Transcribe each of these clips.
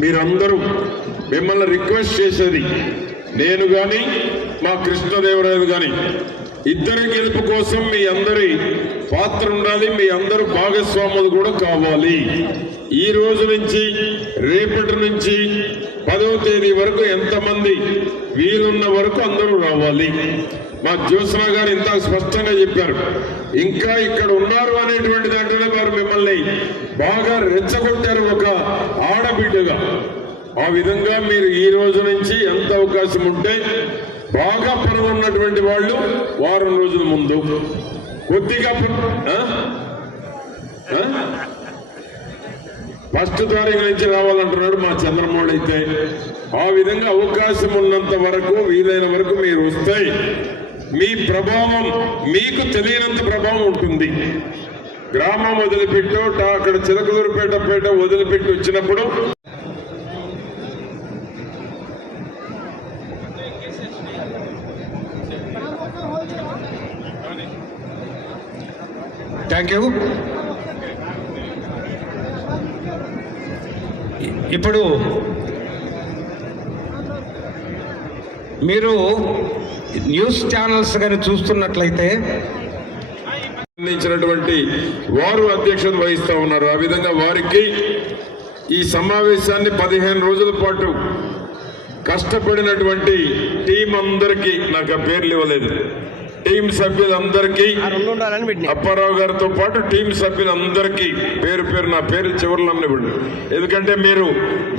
మీరందరూ మిమ్మల్ని రిక్వెస్ట్ చేసేది, నేను కానీ మా కృష్ణదేవరాయలు కానీ ఇద్దరి గెలుపు కోసం మీ అందరి పాత్ర ఉండాలి, మీ అందరూ భాగస్వాములు కూడా కావాలి. ఈ రోజు నుంచి రేపటి నుంచి 10వ తేదీ వరకు ఎంతమంది వీలున్న వరకు అందరూ రావాలి. మా జ్యోత్స్న గారు ఇంత స్పష్టంగా చెప్పారు. ఇంకా ఇక్కడ ఉన్నారు అనేటువంటి దాంట్లోనే వారు మిమ్మల్ని బాగా రెచ్చగొట్టారు ఒక ఆడబిడ్డగా. ఆ విధంగా మీరు ఈ రోజు నుంచి ఎంత అవకాశం ఉంటే బాగా పని ఉన్నటువంటి వాళ్ళు వారం రోజుల ముందు కొద్దిగా ఫస్ట్ తారీఖు నుంచి రావాలంటున్నాడు మా చంద్రమోహన్. అయితే ఆ విధంగా అవకాశం ఉన్నంత వరకు వీలైన వరకు మీరు వస్తే మీ ప్రభావం మీకు తెలియనంత ప్రభావం ఉంటుంది. గ్రామం వదిలిపెట్టో అక్కడ చిలకలూరుపేట వదిలిపెట్టి వచ్చినప్పుడు థ్యాంక్ యూ. ఇప్పుడు మీరు న్యూస్ ఛానల్స్ కానీ చూస్తున్నట్లయితే సంబంధించినటువంటి వారు అధ్యక్షత వహిస్తూ ఉన్నారు. ఆ విధంగా వారికి ఈ సమావేశాన్ని 15 రోజుల పాటు కష్టపడినటువంటి టీం అందరికీ, నాకు ఆ పేర్లు ఇవ్వలేదు, టీం సభ్యులందరికీ, అప్పారావు గారితో పాటు టీం సభ్యులందరికీ పేరు నా పేరు చివరిలో ఇవ్వండి. ఎందుకంటే మీరు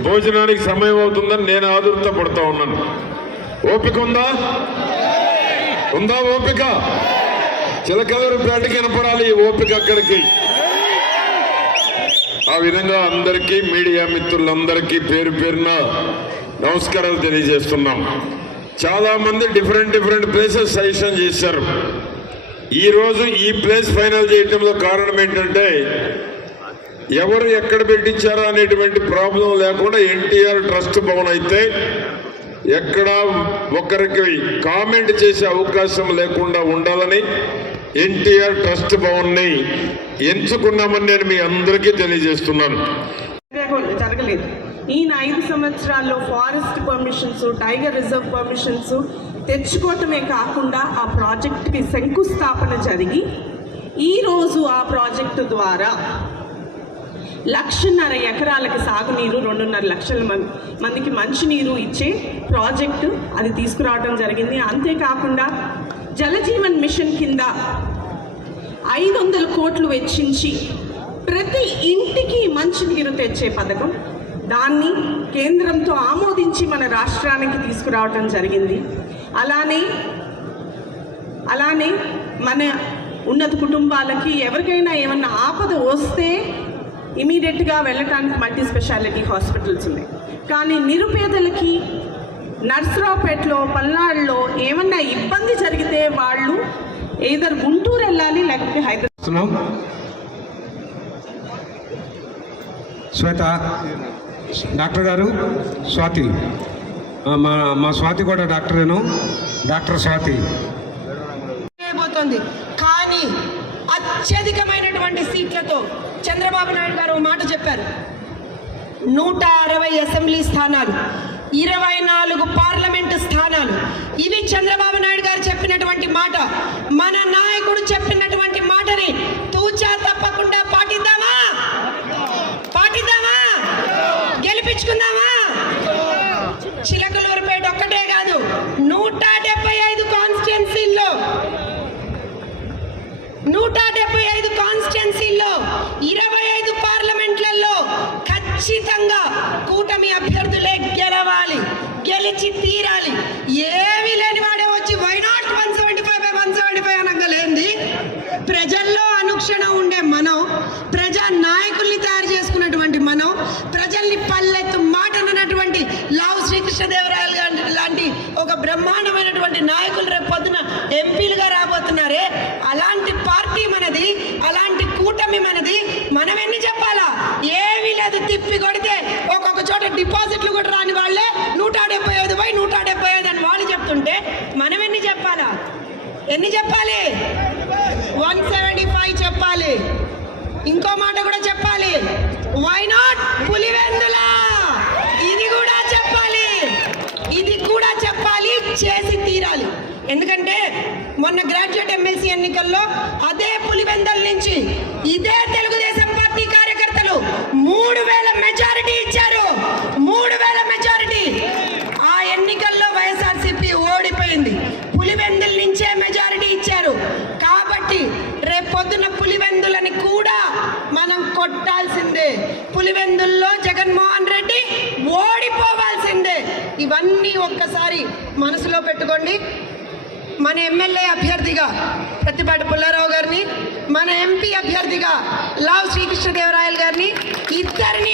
భోజనానికి సమయం అవుతుందని నేను ఆదుర్త పడుతూ ఉన్నాను. ఓపిక ఉందా? ఓపిక? చిలకలూరుపేటకి వినపడాలి ఈ ఓపిక అక్కడికి. ఆ విధంగా అందరికీ, మీడియా మిత్రులందరికీ పేరున నమస్కారాలు తెలియజేస్తున్నాం. చాలా మంది డిఫరెంట్ ప్లేసెస్ సజెషన్ చేశారు. ఈరోజు ఈ ప్లేస్ ఫైనల్ చేయటంలో కారణం ఏంటంటే ఎవరు ఎక్కడ పెట్టించారో అనేటువంటి ప్రాబ్లం లేకుండా ఎన్టీఆర్ ట్రస్ట్ భవన్ అయితే ఎక్కడ ఒకరికి కామెంట్ చేసే అవకాశం లేకుండా ఉండాలని ఎన్టీఆర్ ట్రస్ట్ భవన్ ని ఎంచుకున్నామని నేను మీ అందరికీ తెలియజేస్తున్నాను. జరగలేదు. ఈయన 5 సంవత్సరాల్లో forest permissions, tiger reserve permissions తెచ్చుకోవటమే కాకుండా ఆ ప్రాజెక్టుకి శంకుస్థాపన జరిగి ఈరోజు ఆ ప్రాజెక్టు ద్వారా 1.5 ఎకరాలకి సాగునీరు, 2.5 లక్షల మందికి మంచినీరు ఇచ్చే ప్రాజెక్టు అది తీసుకురావడం జరిగింది. అంతేకాకుండా జలజీవన్ మిషన్ కింద 500 కోట్లు వెచ్చించి ప్రతి ఇంటికి మంచినీరు తెచ్చే పథకం, దాన్ని కేంద్రంతో ఆమోదించి మన రాష్ట్రానికి తీసుకురావడం జరిగింది. అలానే మన ఉన్నత కుటుంబాలకి ఎవరికైనా ఏమన్నా ఆపద వస్తే ఇమీడియట్గా వెళ్ళటానికి మల్టీ స్పెషాలిటీ హాస్పిటల్స్ ఉన్నాయి. కానీ నిరుపేదలకి నర్సరావుపేటలో, పల్నాడులో ఏమన్నా ఇబ్బంది జరిగితే వాళ్ళు ఏదర్ గుంటూరు వెళ్ళాలి, లేకపోతే హైదరాబాద్. శ్వేత డాక్టర్ గారు, స్వాతి, మా స్వాతి కూడా డాక్టరేను, డాక్టర్ స్వాతి అయిపోతుంది. కానీ అత్యధికమైనటువంటి సీట్లతో చంద్రబాబు నాయుడు గారు మాట చెప్పారు. 160 అసెంబ్లీ స్థానాలు, 24 పార్లమెంటు స్థానాలు. ఇవి చంద్రబాబు నాయుడు గారు చెప్పినటువంటి మాట. మన నాయకుడు చెప్పినటువంటి మాటని తూచా తప్పకుండా పాటిద్దామా? గెలిపించుకుందామా? చిలకలూరుపేట ఒక్కటే కాదు, 175 కాన్స్టిట్యున్సీల్లో 25 పార్లమెంట్లలో ఖచ్చితంగా కూటమి అభ్యర్థులే గెలవాలి, గెలిచి తీరాలి. ఏమీ లేని వాడే వచ్చి వైనాట్ 175 అనగలేంది. ప్రజల్లో అనుక్షణం ఉండే మనం, ప్రజా నాయకుల్ని తయారు చేసుకున్నటువంటి మనం, ప్రజల్ని పల్లెత్తు మాటనటువంటి లావు శ్రీకృష్ణదేవరాయలు లాంటి ఒక బ్రహ్మాండమైనటువంటి నాయకులు రేపు పొద్దున ఎంపీలుగా రాబోతున్నారే, అలాంటి పార్టీ మనది, అలాంటి కూటమి మనది. మనం ఎన్ని చెప్పాలా? ఏమీ లేదు, తిప్పి కొడితే ఒక్కొక్క చోట డిపాజిట్ మొన్న గ్రాడ్యుయేట్ ఎమ్మెల్సీ ఎన్నికల్లో అదే పులివెందల నుంచి ఇదే తెలుగుదేశం పార్టీ కార్యకర్తలు 3000 మెజారిటీ ఇచ్చారు. 3000 మెజారిటీ. ఆ ఎన్నికల్లో వైఎస్ఆర్సీపీ ఓడిపోయింది. పులివెందుల నుంచే మెజారిటీ ఇచ్చారు. కాబట్టి రేపొద్దున పులివెందులని కూడా మనం కొట్టాల్సిందే. పులివెందుల్లో జగన్మోహన్ రెడ్డి ఓడిపోవాల్సిందే. ఇవన్నీ ఒక్కసారి మనసులో పెట్టుకోండి. మన ఎమ్మెల్యే అభ్యర్థిగా ప్రతిపాటి పుల్లారావు గారిని, మన ఎంపీ అభ్యర్థిగా లావు శ్రీకృష్ణదేవరాయలు గారిని ఇద్దరిని